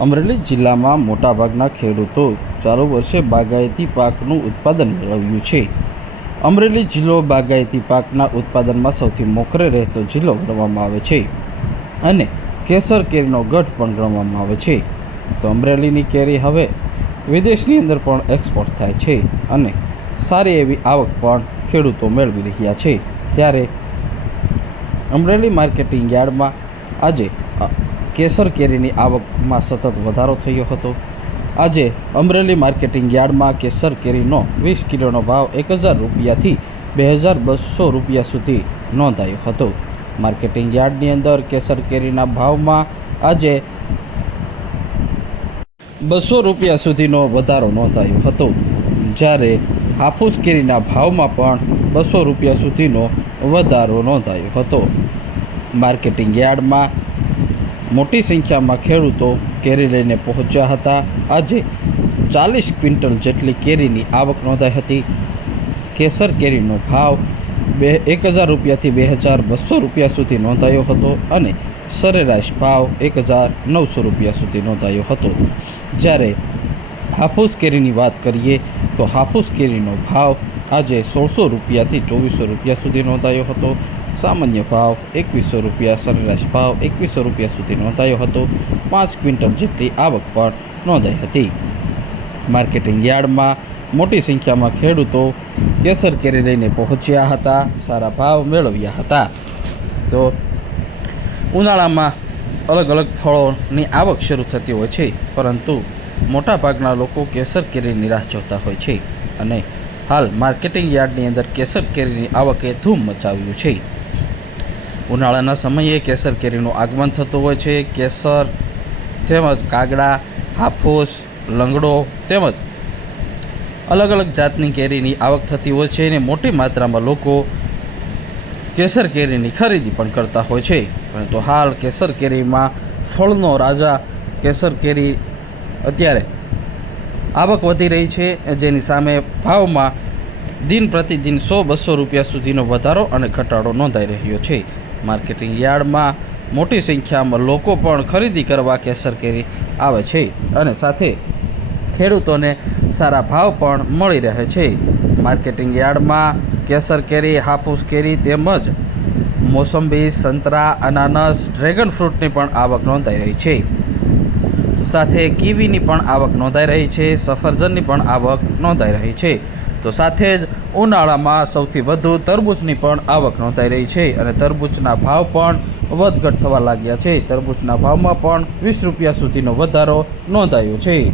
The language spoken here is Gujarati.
અમરેલી જિલ્લામાં મોટાભાગના ખેડૂતો ચાલુ વર્ષે બાગાયતી પાકનું ઉત્પાદન મેળવ્યું છે. અમરેલી જિલ્લો બાગાયતી પાકના ઉત્પાદનમાં સૌથી મોખરે રહેતો જિલ્લો ગણવામાં આવે છે અને કેસર કેરીનો ગઢ પણ ગણવામાં આવે છે. તો અમરેલીની કેરી હવે વિદેશની અંદર પણ એક્સપોર્ટ થાય છે અને સારી એવી આવક પણ ખેડૂતો મેળવી રહ્યા છે. ત્યારે અમરેલી માર્કેટિંગ યાર્ડમાં આજે કેસર કેરીની આવકમાં સતત વધારો થયો હતો. આજે અમરેલી માર્કેટિંગ યાર્ડમાં કેસર કેરીનો 20 કિલોનો ભાવ 1000 રૂપિયાથી 2200 રૂપિયા સુધી નોંધાયો હતો. માર્કેટિંગ યાર્ડની અંદર કેસર કેરીના ભાવમાં આજે 200 રૂપિયા સુધીનો વધારો નોંધાયો હતો, જ્યારે હાફૂસ કેરીના ભાવમાં પણ 200 રૂપિયા સુધીનો વધારો નોંધાયો હતો. માર્કેટિંગ યાર્ડમાં મોટી સંખ્યામાં ખેડૂતો કેરી લઈને પહોંચ્યા હતા. આજે 40 ક્વિન્ટલ જેટલી કેરીની આવક નોંધાઈ હતી. કેસર કેરીનો ભાવ 1000 રૂપિયાથી 2200 રૂપિયા સુધી નોંધાયો હતો અને સરેરાશ ભાવ 1900 રૂપિયા સુધી નોંધાયો હતો. જ્યારે હાફૂસ કેરીની વાત કરીએ તો હાફૂસ કેરીનો ભાવ આજે 1600 રૂપિયાથી 2400 રૂપિયા સુધી નોંધાયો હતો. સામાન્ય ભાવ 2100 રૂપિયા, સરેરાશ ભાવ 2100 રૂપિયા સુધી નોંધાયો હતો. 5 ક્વિન્ટલ જેટલી આવક પણ નોંધાઈ હતી. માર્કેટિંગ યાર્ડમાં મોટી સંખ્યામાં ખેડૂતો કેસર કેરી લઈને પહોંચ્યા હતા, સારા ભાવ મેળવ્યા હતા. તો ઉનાળામાં અલગ અલગ ફળોની આવક શરૂ થતી હોય છે, પરંતુ મોટાભાગના લોકો કેસર કેરીની રાહ જોતા હોય છે અને હાલ માર્કેટિંગ યાર્ડની અંદર કેસર કેરીની આવકે ધૂમ મચાવ્યું છે. ઉનાળાના સમયે કેસર કેરીનું આગમન થતું હોય છે. કેસર તેમજ કાગડા, હાફૂસ, લંગડો તેમજ અલગ અલગ જાતની કેરીની આવક થતી હોય છે અને મોટી માત્રામાં લોકો કેસર કેરીની ખરીદી પણ કરતા હોય છે. પરંતુ હાલ કેસર કેરીમાં ફળનો રાજા કેસર કેરી અત્યારે આવક વધી રહી છે, જેની સામે ભાવમાં દિન પ્રતિદિન 100-200 રૂપિયા સુધીનો વધારો અને ઘટાડો નોંધાઈ રહ્યો છે. માર્કેટિંગ યાર્ડમાં મોટી સંખ્યામાં લોકો પણ ખરીદી કરવા કેસર કેરી આવે છે અને સાથે ખેડૂતોને સારા ભાવ પણ મળી રહે છે. માર્કેટિંગ યાર્ડમાં કેસર કેરી, હાફૂસ કેરી તેમજ મોસંબી, સંતરા, અનાનસ, ડ્રેગન ફ્રૂટની પણ આવક નોંધાઈ રહી છે. સાથે કીવીની પણ આવક નોંધાઈ રહી છે, સફરજનની પણ આવક નોંધાઈ રહી છે. તો સાથે જ ઉનાળામાં સૌથી વધુ તરબૂચની પણ આવક નોંધાઈ રહી છે અને તરબૂચના ભાવ પણ વધઘટ થવા લાગ્યા છે. તરબૂચના ભાવમાં પણ 20 રૂપિયા સુધીનો વધારો નોંધાયો છે.